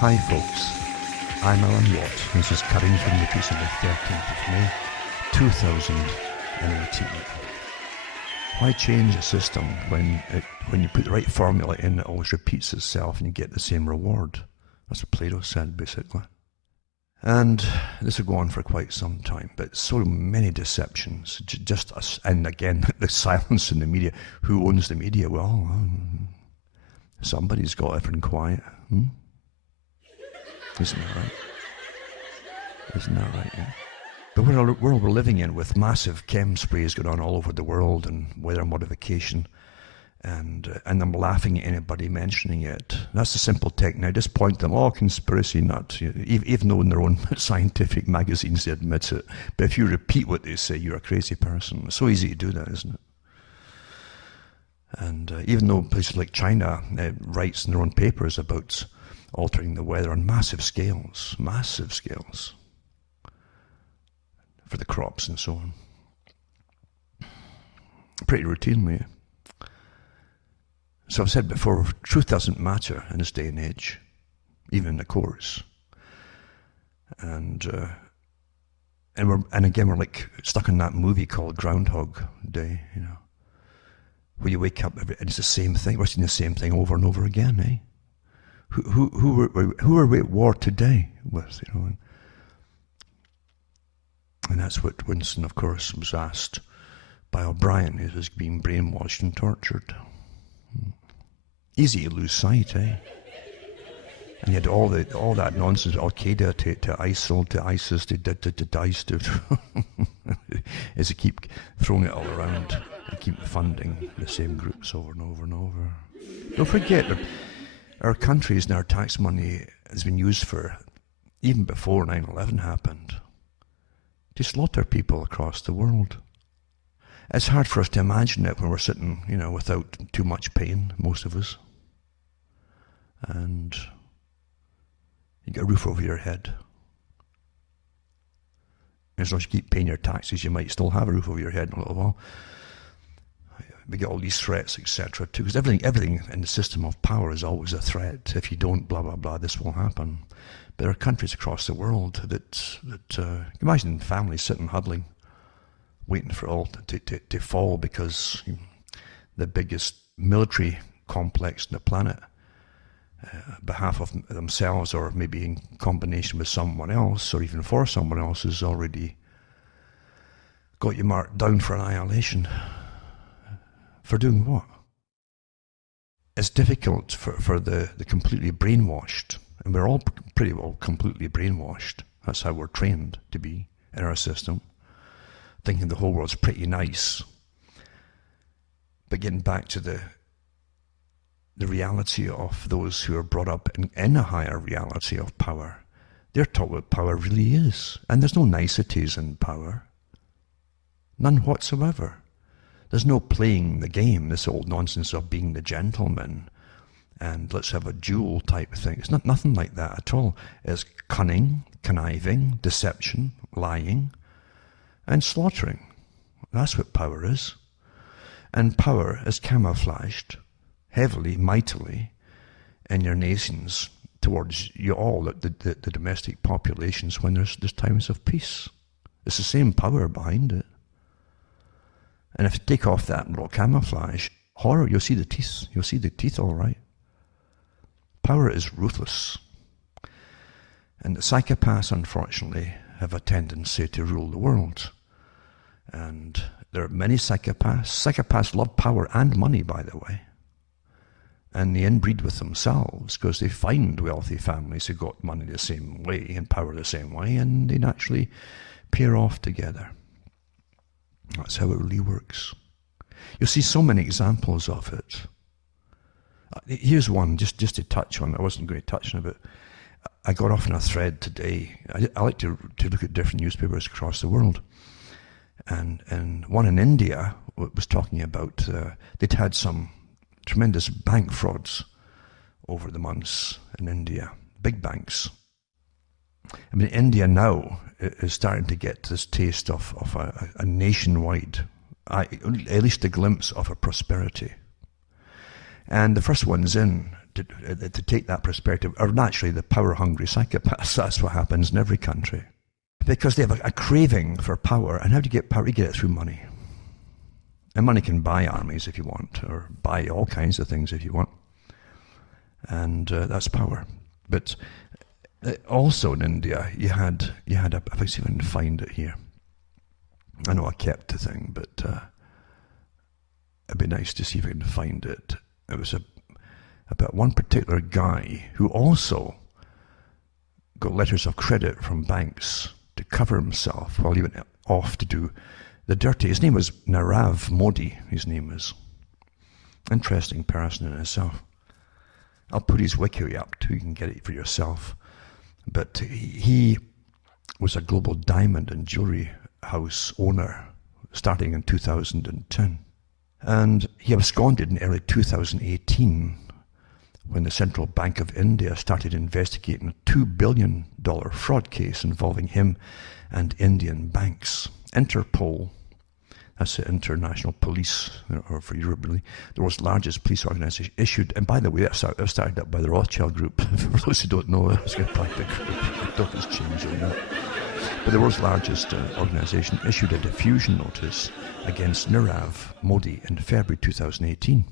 Hi folks, I'm Alan Watt. This is Cutting from the Piece on the 13th of May, 2018. Why change a system when you put the right formula in, it always repeats itself and you get the same reward? That's what Plato said, basically. And this will go on for quite some time, but so many deceptions, just us, and again, the silence in the media. Who owns the media? Well, somebody's got everything quiet. Isn't that right? Isn't that right, yeah? But we're a world we're living in with massive chem sprays going on all over the world and weather modification, and I'm laughing at anybody mentioning it. That's the simple tech now. Just point them, conspiracy nut, even though in their own scientific magazines they admit it. But if you repeat what they say, you're a crazy person. It's so easy to do that, isn't it? And even though places like China writes in their own papers about altering the weather on massive scales for the crops and so on, pretty routinely. So I've said before, truth doesn't matter in this day and age, even in the courts. And again we're like stuck in that movie called Groundhog Day, where you wake up and it's the same thing. We're seeing the same thing over and over again, eh? Who are we at war today with, And that's what Winston, of course, was asked by O'Brien, who was being brainwashed and tortured. Easy to lose sight, eh? And you had all that nonsense, Al-Qaeda to ISIL to ISIS to DICE to as they keep throwing it all around and keep funding the same groups over and over and over. Don't forget that our countries and our tax money has been used for, even before 9/11 happened, to slaughter people across the world. It's hard for us to imagine it when we're sitting, without too much pain, most of us. And you get a roof over your head. As long as you keep paying your taxes, you might still have a roof over your head in a little while. We get all these threats, etc. too, because everything in the system of power is always a threat. If you don't, blah blah blah, this will happen. But there are countries across the world that imagine families sitting huddling, waiting for it all to fall because the biggest military complex on the planet, on behalf of themselves or maybe in combination with someone else or even for someone else, has already got you marked down for annihilation. For doing what? It's difficult for the completely brainwashed, and we're all pretty well completely brainwashed. That's how we're trained to be in our system, thinking the whole world's pretty nice. But getting back to the reality of those who are brought up in a higher reality of power, they're taught what power really is. And there's no niceties in power. None whatsoever. There's no playing the game, this old nonsense of being the gentleman and let's have a duel type of thing. It's nothing like that at all. It's cunning, conniving, deception, lying, and slaughtering. That's what power is. And power is camouflaged heavily, mightily in your nations towards you all, the domestic populations, when there's times of peace. It's the same power behind it. And if you take off that little camouflage, horror, you'll see the teeth. You'll see the teeth all right. Power is ruthless. And the psychopaths, unfortunately, have a tendency to rule the world. And there are many psychopaths. Psychopaths love power and money, by the way. And they inbreed with themselves because they find wealthy families who got money the same way and power the same way, and they naturally pair off together. That's how it really works. You'll see so many examples of it. Here's one, just to touch on. I wasn't going to touch on it, but I got off on a thread today. I like to look at different newspapers across the world. And one in India was talking about, they'd had some tremendous bank frauds over the months in India, big banks. I mean, India now is starting to get this taste of a nationwide, at least a glimpse of a prosperity. And the first ones in to take that perspective are naturally the power-hungry psychopaths. That's what happens in every country. Because they have a craving for power. And how do you get power? You get it through money. And money can buy armies if you want, or buy all kinds of things if you want. And that's power. But also in India, you had if I see if I can find it here. I know I kept the thing, but it'd be nice to see if I can find it. It was about one particular guy who also got letters of credit from banks to cover himself while he went off to do the dirty. His name was Narav Modi, his name is. Interesting person in itself. I'll put his wiki up too, you can get it for yourself. But he was a global diamond and jewelry house owner starting in 2010. And he absconded in early 2018 when the Central Bank of India started investigating a $2 billion fraud case involving him and Indian banks. Interpol, that's the International Police, or for Europe really, the world's largest police organization, issued, and by the way, that started up by the Rothschild Group. For those who don't know, it's a private group. I don't know if it's changed or not. But the world's largest organization issued a diffusion notice against Nirav Modi in February 2018.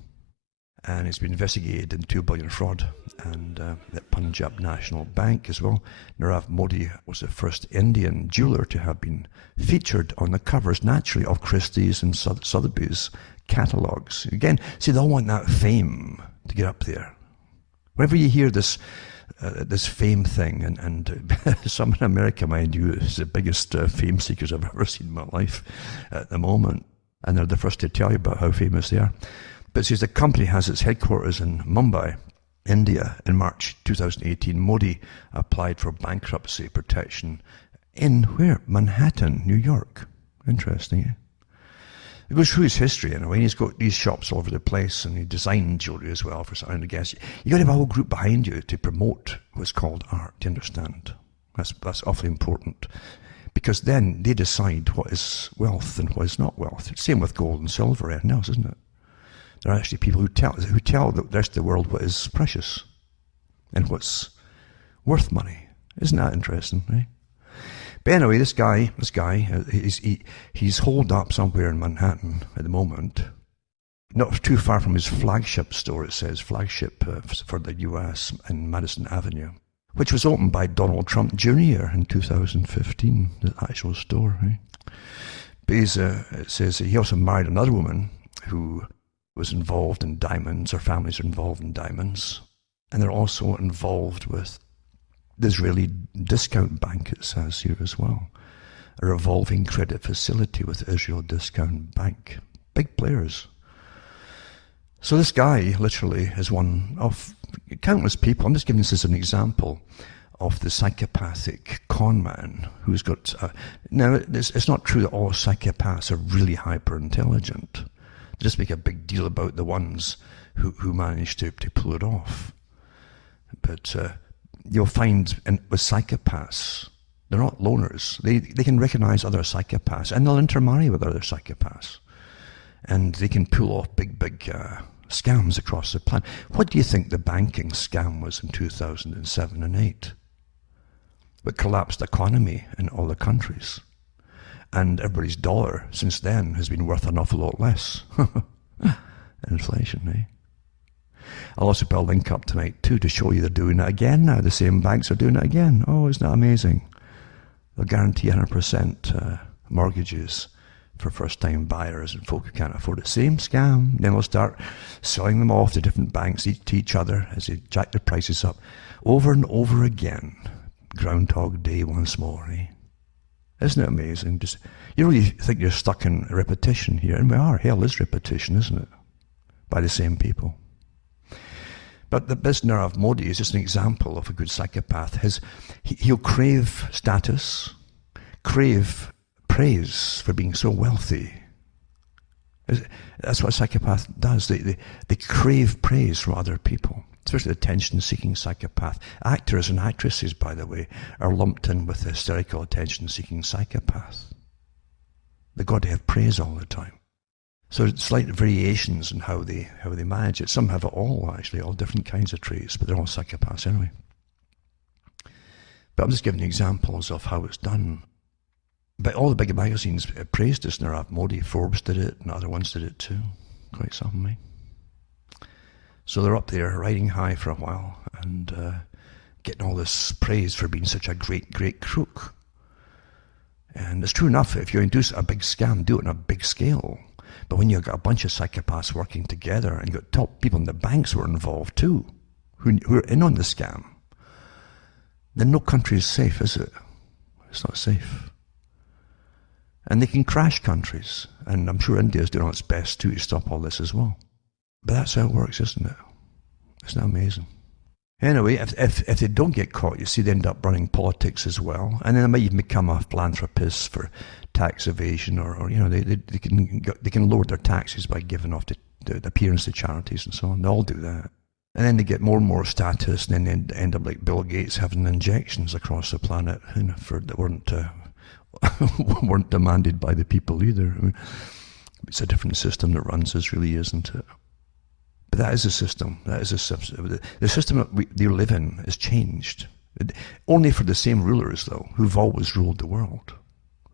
And it's been investigated in $2 billion fraud, and the Punjab National Bank as well. Nirav Modi was the first Indian jeweler to have been featured on the covers, naturally, of Christie's and Sotheby's catalogues. Again, see, they all want that fame to get up there. Whenever you hear this fame thing, and some in America, mind you, is the biggest fame seekers I've ever seen in my life at the moment, and they're the first to tell you about how famous they are. But since the company has its headquarters in Mumbai, India, in March 2018, Modi applied for bankruptcy protection in where? Manhattan, New York. Interesting, eh? It goes through his history in a way. And he's got these shops all over the place, and he designed jewelry as well for something, I guess. You got to have a whole group behind you to promote what's called art, do you understand? That's awfully important. Because then they decide what is wealth and what is not wealth. Same with gold and silver, anything else, isn't it? There are actually people who tell the rest of the world what is precious and what's worth money. Isn't that interesting, eh? But anyway, this guy, he's holed up somewhere in Manhattan at the moment, not too far from his flagship store. It says flagship for the U.S. in Madison Avenue, which was opened by Donald Trump Jr. in 2015. The actual store, eh? But it says he also married another woman who was involved in diamonds, or families are involved in diamonds, and they're also involved with the Israeli discount bank, it says here as well, a revolving credit facility with Israel Discount Bank. Big players. So this guy literally is one of countless people. I'm just giving this as an example of the psychopathic con man who's got... now, it's not true that all psychopaths are really hyper-intelligent. Just make a big deal about the ones who manage to pull it off. But you'll find with psychopaths, they're not loners. They can recognize other psychopaths, and they'll intermarry with other psychopaths. And they can pull off big scams across the planet. What do you think the banking scam was in 2007 and 8? What collapsed the economy in all the countries. And everybody's dollar since then has been worth an awful lot less. Inflation, eh? I'll also put a link up tonight too to show you they're doing it again now. The same banks are doing it again. Oh, isn't that amazing? They'll guarantee 100% mortgages for first-time buyers and folk who can't afford it. Same scam. Then they'll start selling them off to different banks, to each other, as they jack their prices up over and over again. Groundhog Day once more, eh? Isn't it amazing? Just, you really think you're stuck in repetition here, and we are. Hell is repetition, isn't it? By the same people. But this Nirav Modi is just an example of a good psychopath. He'll crave status, crave praise for being so wealthy. That's what a psychopath does. They crave praise from other people, especially the attention-seeking psychopath. Actors and actresses, by the way, are lumped in with the hysterical attention-seeking psychopath. They've got to have praise all the time. So it's slight variations in how they manage it. Some have it all, actually, all different kinds of traits, but they're all psychopaths anyway. But I'm just giving examples of how it's done. But all the big magazines praised this Narav Modi. Forbes did it, and other ones did it too. Quite something, eh? So they're up there riding high for a while and getting all this praise for being such a great, great crook. And it's true enough, if you're going to do a big scam, do it on a big scale. But when you've got a bunch of psychopaths working together and you've got top people in the banks who are involved too, who are in on the scam, then no country is safe, is it? It's not safe. And they can crash countries. And I'm sure India is doing its best too to stop all this as well. But that's how it works, isn't it? Isn't that amazing? Anyway, if they don't get caught, you see, they end up running politics as well. And then they might even become a philanthropist for tax evasion, or you know, they can lower their taxes by giving off the appearance to charities and so on. They all do that. And then they get more and more status, and then they end up like Bill Gates having injections across the planet, you know, that weren't demanded by the people either. I mean, it's a different system that runs this, really, isn't it? But that is a system. That is a system. The system that they live in has changed. Only for the same rulers, though, who've always ruled the world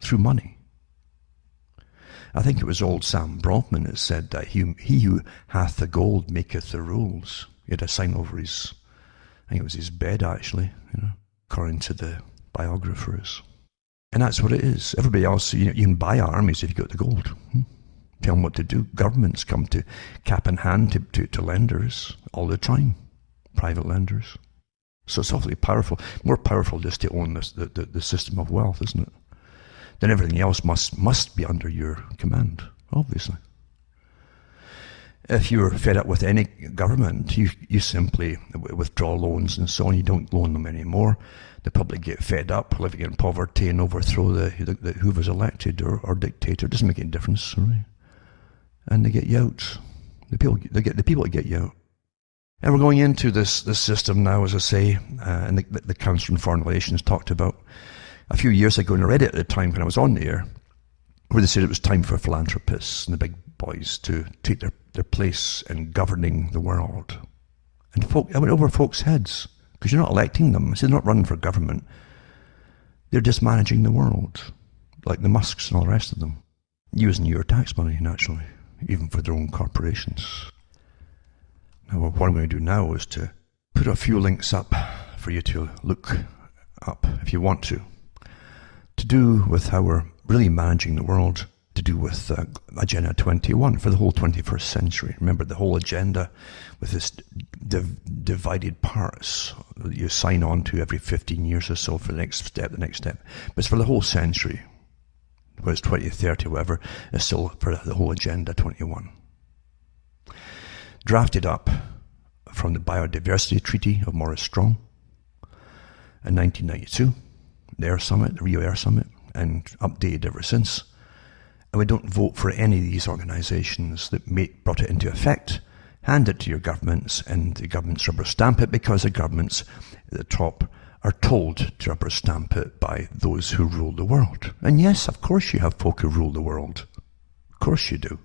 through money. I think it was old Sam Bronfman that said that he who hath the gold maketh the rules. He had a sign over his, I think it was his bed, actually, you know, according to the biographers. And that's what it is. Everybody else, you can buy armies if you've got the gold. Tell them what to do. Governments come to cap in hand to lenders all the time, private lenders. So it's awfully powerful, more powerful just to own the system of wealth, isn't it? Then everything else must be under your command, obviously. If you're fed up with any government, you simply withdraw loans and so on. You don't loan them anymore. The public get fed up, living in poverty, and overthrow the whoever's elected or dictator. It doesn't make any difference, really. And they get you out. The people that get you out. And we're going into this system now, as I say, and the Council on Foreign Relations talked about a few years ago, and I read it at the time when I was on the air, where they said it was time for philanthropists and the big boys to take their place in governing the world. And I went over folks' heads, because you're not electing them. I said they're not running for government. They're just managing the world, like the Musks and all the rest of them, using your tax money, naturally, even for their own corporations. Now, what I'm going to do now is to put a few links up for you to look up, if you want to do with how we're really managing the world, to do with Agenda 21 for the whole 21st century. Remember, the whole agenda with this divided parts that you sign on to every 15 years or so for the next step. But it's for the whole century. Whether it's 2030 or whatever, it's still for the whole Agenda 21. Drafted up from the Biodiversity Treaty of Morris Strong in 1992, the Rio Air Summit, and updated ever since. And we don't vote for any of these organisations that brought it into effect. Hand it to your governments, and the governments rubber stamp it, because the governments at the top are told to rubber stamp it by those who rule the world. And yes, of course you have folk who rule the world. Of course you do.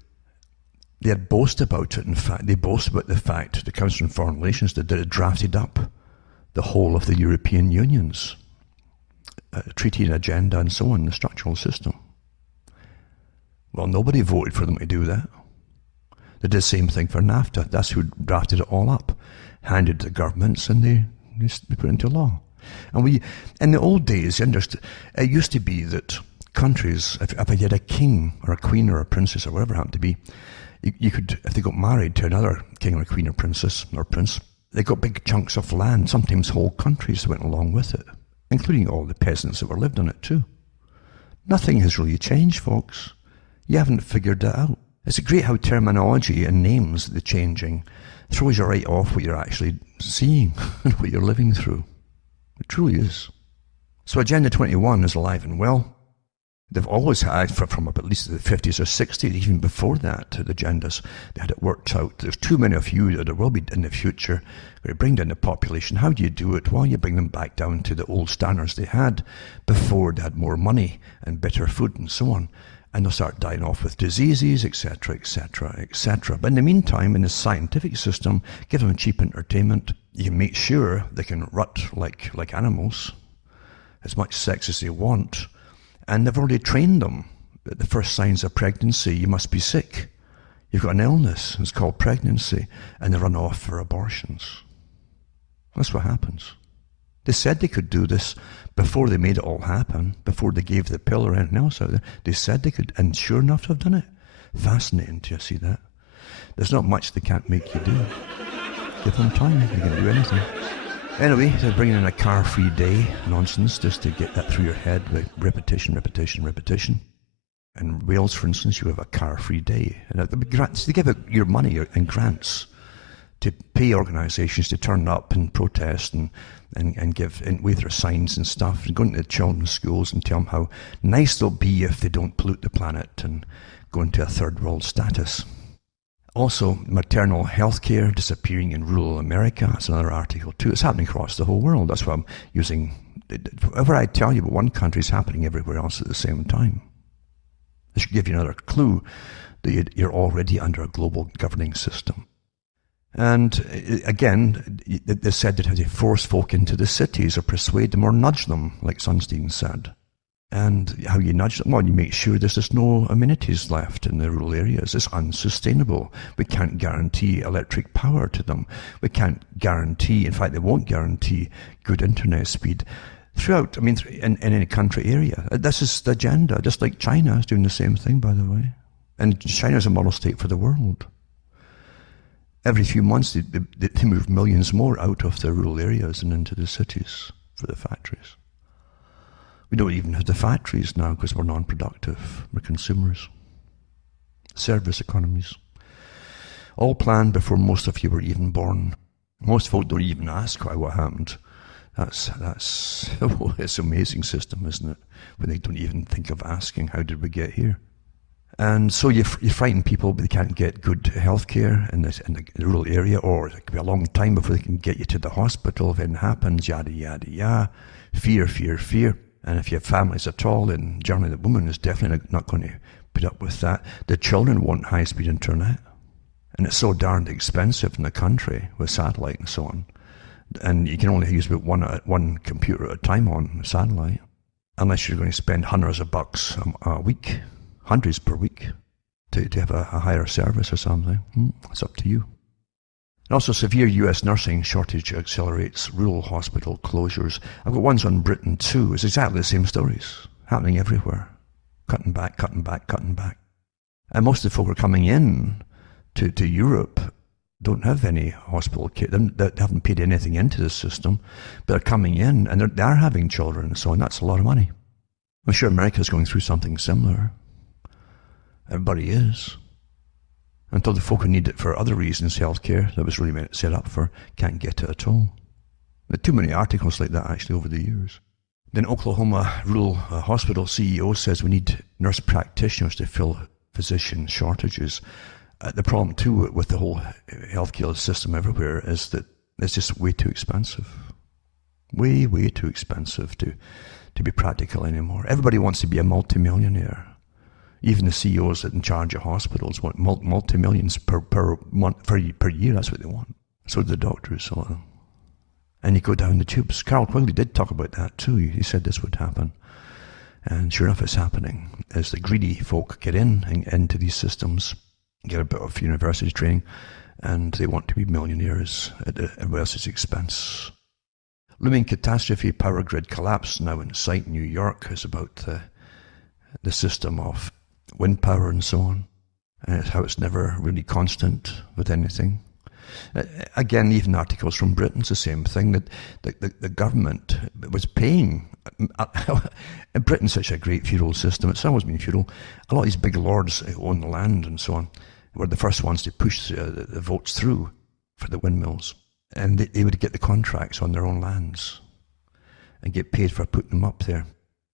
They boast about it. In fact, they boast about the fact the Council on Foreign Relations that it drafted up the whole of the European Union's treaty and agenda and so on, the structural system. Well, nobody voted for them to do that. They did the same thing for NAFTA. That's who drafted it all up, handed it to the governments, and they put it into law. And in the old days, it used to be that countries, if you had a king or a queen or a princess or whatever it happened to be, you could, if they got married to another king or queen or princess or prince, they got big chunks of land. Sometimes whole countries went along with it, including all the peasants that were lived on it too. Nothing has really changed, folks. You haven't figured that out. It's great how terminology and names, the changing, throws you right off what you're actually seeing and what you're living through. It truly is. So Agenda 21 is alive and well. They've always had, from at least the 50s or 60s, even before that, the agendas, they had it worked out. There's too many of you that there will be in the future. Going to bring down the population. How do you do it? Well, you bring them back down to the old standards they had before they had more money and better food and so on. and they'll start dying off with diseases, etc., etc., etc. But in the meantime, in the scientific system, give them cheap entertainment. You can make sure they can rut like animals, as much sex as they want, and they've already trained them that the first signs of pregnancy, you must be sick. You've got an illness, it's called pregnancy, and they run off for abortions. That's what happens. They said they could do this before they made it all happen, before they gave the pill or anything else out there. They said they could, and sure enough, they've done it. Fascinating to see that. There's not much they can't make you do. Give them time, they can do anything. Anyway, they're bringing in a car-free day nonsense just to get that through your head with repetition, repetition, repetition. In Wales, for instance, you have a car-free day. And they give out your money and grants to pay organisations to turn up and protest and give and wave their signs and stuff, and go into the children's schools and tell them how nice they'll be if they don't pollute the planet and go into a third world status. Also, maternal health care disappearing in rural America. That's another article too. It's happening across the whole world. That's why I'm using, whatever I tell you about one country is happening everywhere else at the same time. This should give you another clue that you're already under a global governing system. And again, they said that how to force folk into the cities or persuade them or nudge them, like Sunstein said. And how you nudge them? Well, you make sure there's just no amenities left in the rural areas. It's unsustainable. We can't guarantee electric power to them. We can't guarantee, in fact, they won't guarantee good internet speed throughout, in any country area. This is the agenda, just like China is doing the same thing, by the way. And China's a model state for the world. Every few months, they move millions more out of the rural areas and into the cities for the factories. We don't even have the factories now because we're non-productive. We're consumers. Service economies. All planned before most of you were even born. Most folk don't even ask why what happened. That's it's an amazing system, isn't it? When they don't even think of asking, how did we get here? And so you frighten people, but they can't get good health care in the rural area, or it could be a long time before they can get you to the hospital if anything happens, yada, yada, yada. Fear, fear, fear. And if you have families at all, then generally the woman is definitely not going to put up with that. The children want high-speed internet. And it's so darned expensive in the country with satellite and so on. And you can only use about one computer at a time on satellite, unless you're going to spend hundreds of bucks a week, hundreds per week, to have a higher service or something. It's up to you. And also, severe US nursing shortage accelerates rural hospital closures. I've got ones on Britain too. It's exactly the same stories happening everywhere. Cutting back, cutting back, cutting back. And most of the folk who are coming in to Europe don't have any hospital care. They haven't paid anything into the system, but they're coming in and they're having children and so on. That's a lot of money. I'm sure America's going through something similar. Everybody is. Until the folk who need it for other reasons, healthcare, that was really set up for, can't get it at all. There are too many articles like that actually over the years. Then Oklahoma rural hospital CEO says we need nurse practitioners to fill physician shortages. The problem too with the whole healthcare system everywhere is that it's just way too expensive. Way, way too expensive to be practical anymore. Everybody wants to be a multimillionaire. Even the CEOs that in charge of hospitals want multi-millions per month, per year. That's what they want. So do the doctors. And you go down the tubes. Carl Quigley did talk about that too. He said this would happen. And sure enough, it's happening. As the greedy folk get into these systems, get a bit of university training, and they want to be millionaires at everybody else's expense. Looming catastrophe, power grid collapse now in sight. New York is about the system of wind power and so on, and how it's never really constant with anything. Again, even articles from Britain's the same thing, that the government was paying. Britain's such a great feudal system. It's always been feudal. A lot of these big lords who own the land and so on were the first ones to push the votes through for the windmills. And they would get the contracts on their own lands and get paid for putting them up there.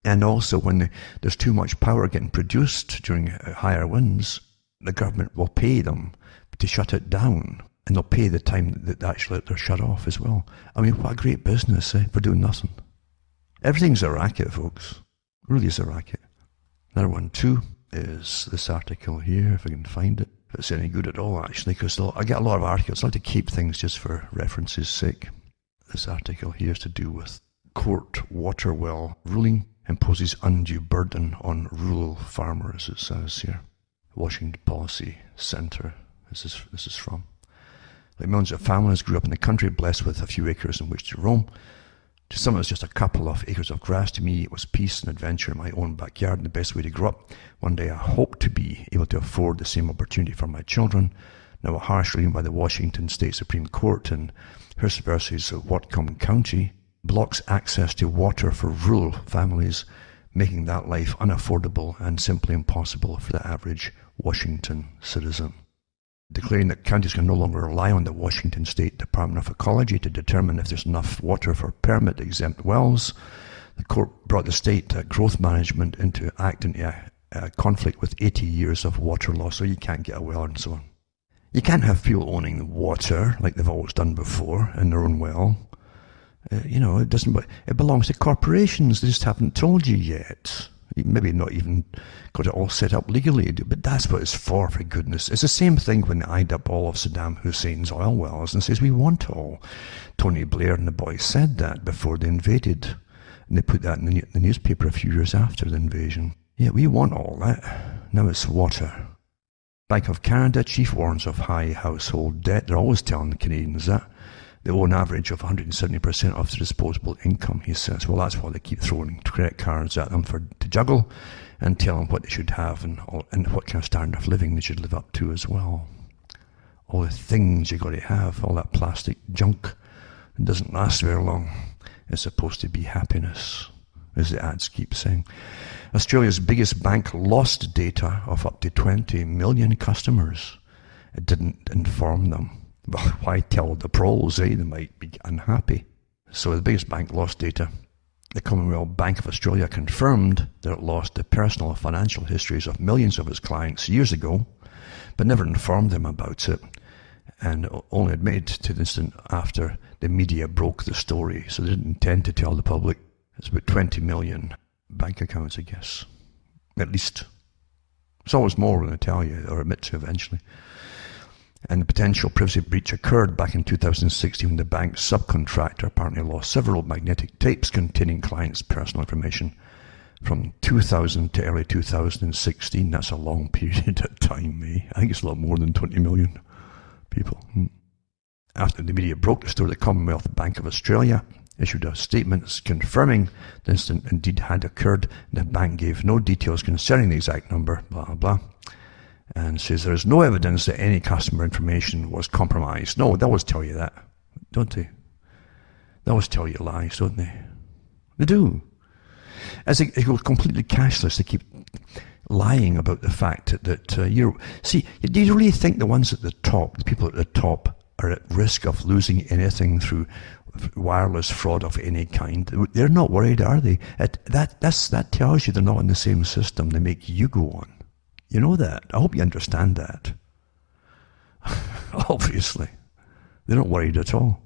And also, when there's too much power getting produced during higher winds, the government will pay them to shut it down, and they'll pay the time that actually they're shut off as well. I mean, what a great business for doing nothing. Everything's a racket, folks. It really is a racket. Another one, too. is this article here, if I can find it. If it's any good at all, actually, because I get a lot of articles. I like to keep things just for reference's sake. This article here is to do with court water well ruling imposes undue burden on rural farmers, it says here. Washington Policy Center, this is from. Like millions of families grew up in the country, blessed with a few acres in which to roam. To some, it was just a couple of acres of grass. To me, it was peace and adventure in my own backyard and the best way to grow up. One day, I hope to be able to afford the same opportunity for my children. Now, a harsh ruling by the Washington State Supreme Court in Hearst versus Whatcom County blocks access to water for rural families, making that life unaffordable and simply impossible for the average Washington citizen. Declaring that counties can no longer rely on the Washington State Department of Ecology to determine if there's enough water for permit-exempt wells, the court brought the state growth management into act in conflict with 80 years of water law, so you can't get a well and so on. You can't have people owning the water like they've always done before in their own well. It doesn't. It belongs to corporations. They just haven't told you yet. Maybe not even got it all set up legally, but that's what it's for goodness. It's the same thing when they eyed up all of Saddam Hussein's oil wells and says, we want it all. Tony Blair and the boys said that before they invaded. And they put that in the newspaper a few years after the invasion. Yeah, we want all that. Now it's water. Bank of Canada chief warns of high household debt. They're always telling the Canadians that. They owe an average of 170% of their disposable income, he says. Well, that's why they keep throwing credit cards at them to juggle and tell them what they should have and what kind of standard of living they should live up to as well. All the things you got to have, all that plastic junk that doesn't last very long. It's supposed to be happiness, as the ads keep saying. Australia's biggest bank lost data of up to 20 million customers. It didn't inform them. Well, why tell the pros, eh? They might be unhappy. So the biggest bank lost data. The Commonwealth Bank of Australia confirmed that it lost the personal and financial histories of millions of its clients years ago, but never informed them about it, and only admitted to the incident after the media broke the story. So they didn't intend to tell the public. It's about 20 million bank accounts, I guess. At least. It's always more than they tell you, or admit to eventually. And the potential privacy breach occurred back in 2016 when the bank's subcontractor apparently lost several magnetic tapes containing clients' personal information from 2000 to early 2016. That's a long period of time, eh? I think it's a lot more than 20 million people. After the media broke the story, the Commonwealth Bank of Australia issued a statement confirming the incident indeed had occurred. The bank gave no details concerning the exact number, blah, blah, blah. And says there is no evidence that any customer information was compromised. No, they always tell you that, don't they? They always tell you lies, don't they? They do. As it goes completely cashless, they keep lying about the fact that you're... See, do you really think the ones at the top, the people at the top, are at risk of losing anything through wireless fraud of any kind? They're not worried, are they? That tells you they're not in the same system they make you go on. You know that. I hope you understand that. Obviously. They're not worried at all.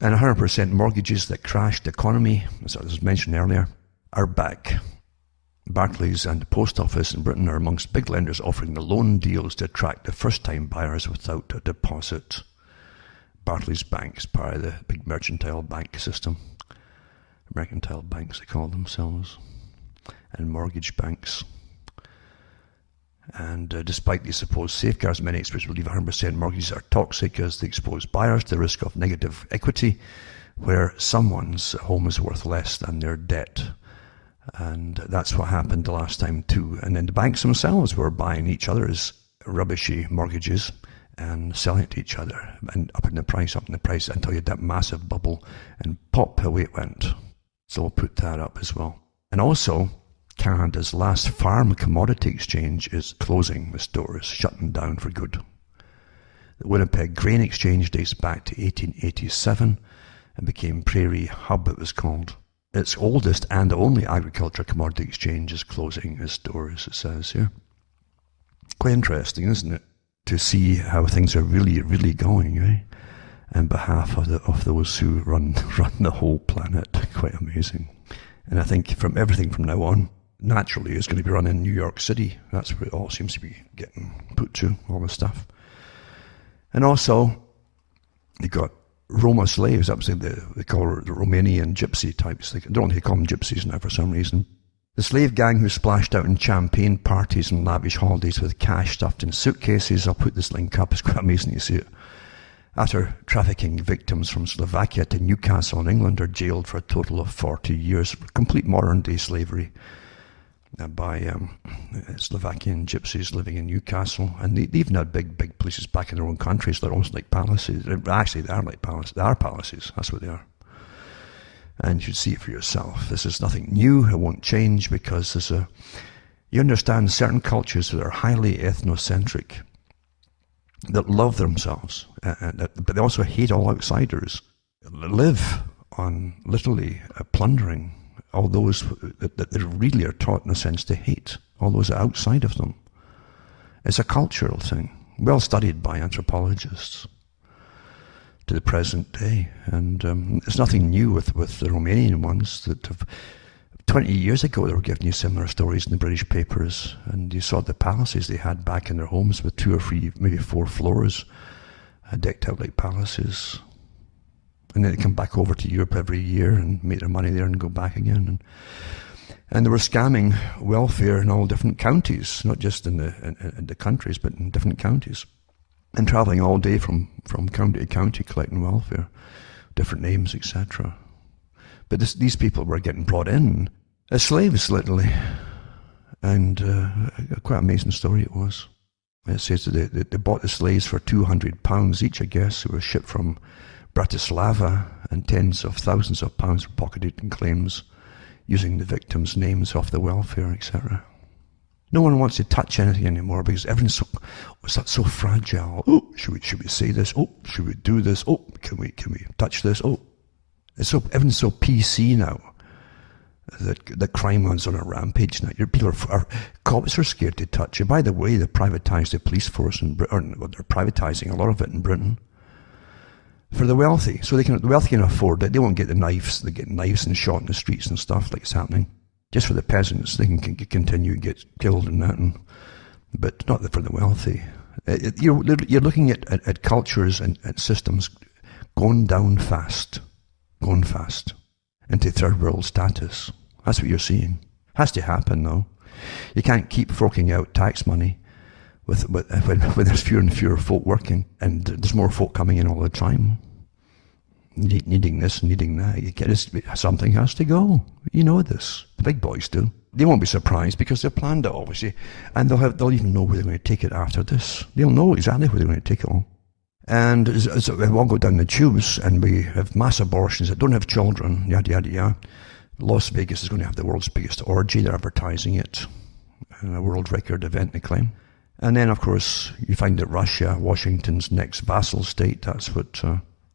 And 100% mortgages that crashed the economy, as I was mentioned earlier, are back. Barclays and the Post Office in Britain are amongst big lenders offering the loan deals to attract the first-time buyers without a deposit. Barclays Bank is part of the big mercantile bank system. Mercantile banks, they call themselves. And mortgage banks. And despite these supposed safeguards, many experts believe 100% mortgages are toxic as they expose buyers to the risk of negative equity, where someone's home is worth less than their debt. And that's what happened the last time too. And then the banks themselves were buying each other's rubbishy mortgages and selling it to each other and upping the price until you had that massive bubble and pop, away it went. So we'll put that up as well. And also, Canada's last farm commodity exchange is closing its doors, shutting down for good. The Winnipeg Grain Exchange dates back to 1887 and became Prairie Hub, it was called. Its oldest and only agriculture commodity exchange is closing its doors, it says here. Quite interesting, isn't it, to see how things are really, really going, eh? On behalf of those who run the whole planet. Quite amazing. And I think from everything from now on, naturally is going to be run in New York City. That's where it all seems to be getting put to, all this stuff. And also, you got Roma slaves. That was they call her the Romanian gypsy types. They don't call them gypsies now for some reason. The slave gang who splashed out in champagne parties and lavish holidays with cash stuffed in suitcases. I'll put this link up. It's quite amazing to see it. After trafficking victims from Slovakia to Newcastle in England are jailed for a total of 40 years. Complete modern-day slavery by Slovakian gypsies living in Newcastle. And they even had big places back in their own countries. They're almost like palaces. Actually, they are like palaces. They are palaces. That's what they are. And you should see it for yourself. This is nothing new. It won't change because you understand certain cultures that are highly ethnocentric, that love themselves, but they also hate all outsiders, live on literally plundering all those that they really are taught in a sense to hate, all those outside of them. It's a cultural thing, well studied by anthropologists to the present day. And it's nothing new with the Romanian ones that have 20 years ago, they were giving you similar stories in the British papers, and you saw the palaces they had back in their homes with 2 or 3, maybe 4 floors, decked out like palaces. And then they come back over to Europe every year and make their money there and go back again. And they were scamming welfare in all different counties, not just in the countries, but in different counties. And travelling all day from county to county collecting welfare, different names, etc. But these people were getting brought in as slaves, literally. And a quite amazing story it was. It says that they bought the slaves for £200 each, I guess. They were shipped from Bratislava, and tens of thousands of pounds were pocketed in claims using the victims' names off the welfare, etc. No one wants to touch anything anymore because everything's so fragile. Oh, should we say this? Oh, should we do this? Oh, can we touch this? Oh, everything's so PC now that the crime runs on a rampage now. Cops are scared to touch it. By the way, they privatised the police force in Britain. Well, they're privatising a lot of it in Britain for the wealthy. So the wealthy can afford it. They won't get the knives. They get knives and shot in the streets and stuff like it's happening. Just for the peasants, they can continue to get killed and that, but not for the wealthy. You're looking at cultures and systems going fast into third world status. That's what you're seeing. Has to happen, though. You can't keep forking out tax money when there's fewer and fewer folk working, and there's more folk coming in all the time, needing this, needing that. Something has to go. You know this. The big boys do. They won't be surprised because they've planned it, obviously, and they'll even know where they're going to take it after this. They'll know exactly where they're going to take it all. And so we all go down the tubes, and we have mass abortions that don't have children, yada, yada, yada. Las Vegas is going to have the world's biggest orgy. They're advertising it. A world record event, they claim. And then, of course, you find that Russia, Washington's next vassal state. That's what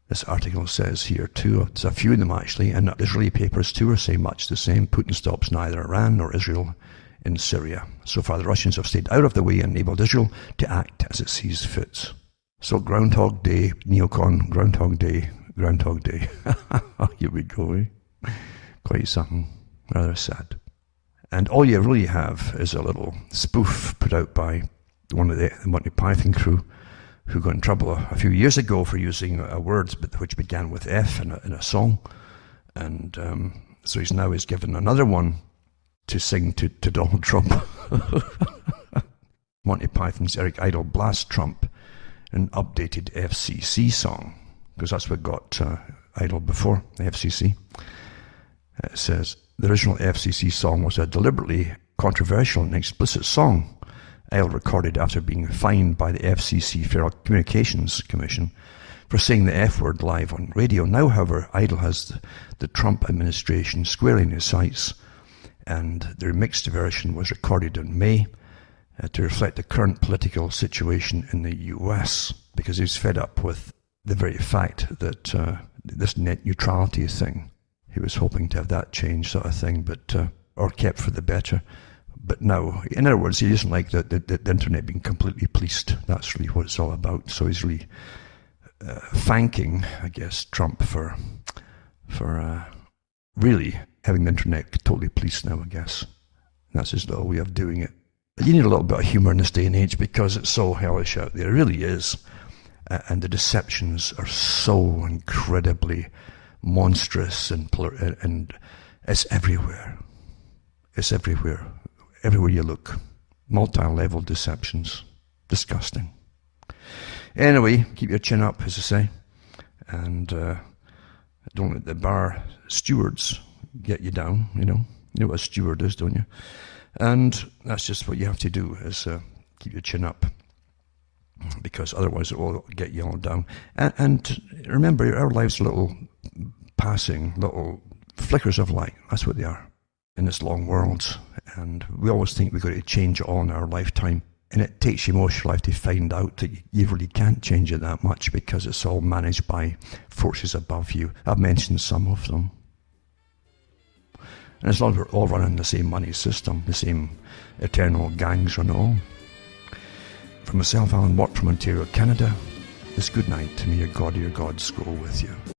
this article says here, too. It's a few of them, actually. And Israeli papers, too, are saying much the same. Putin stops neither Iran nor Israel in Syria. So far, the Russians have stayed out of the way and enabled Israel to act as it sees fit. So Groundhog Day, neocon, Groundhog Day, Groundhog Day. Here we go, eh? Quite something. Rather sad. And all you really have is a little spoof put out by one of the Monty Python crew who got in trouble a few years ago for using a word which began with F in a song. And so he's given another one to sing to Donald Trump. Monty Python's Eric Idle Blast Trump, an updated FCC song, because that's what got Idle before, the FCC. It says, the original FCC song was a deliberately controversial and explicit song Idle recorded after being fined by the FCC Federal Communications Commission for saying the F word live on radio. Now, however, Idle has the Trump administration squarely in his sights, and their mixed version was recorded in May to reflect the current political situation in the US, because he's fed up with the very fact that this net neutrality thing, he was hoping to have that changed, sort of thing, but or kept for the better. But now, in other words, he doesn't like the internet being completely policed. That's really what it's all about. So he's really thanking, I guess, Trump for really having the internet totally policed now, I guess. That's his little way of doing it. But you need a little bit of humour in this day and age because it's so hellish out there. It really is. And the deceptions are so incredibly monstrous and it's everywhere. It's everywhere. Everywhere you look. Multi-level deceptions. Disgusting. Anyway, keep your chin up, as I say. And don't let the bar stewards get you down, you know. You know what a steward is, don't you? And that's just what you have to do, is keep your chin up. Because otherwise it will get you all down. And remember, our lives are little passing, little flickers of light. That's what they are in this long world. And we always think we've got to change it all in our lifetime. And it takes you most of your life to find out that you really can't change it that much because it's all managed by forces above you. I've mentioned some of them. And as long as we're all running the same money system, the same eternal gangs run all. For myself, Alan Watt from Ontario, Canada, this good night. May your God or your gods go with you.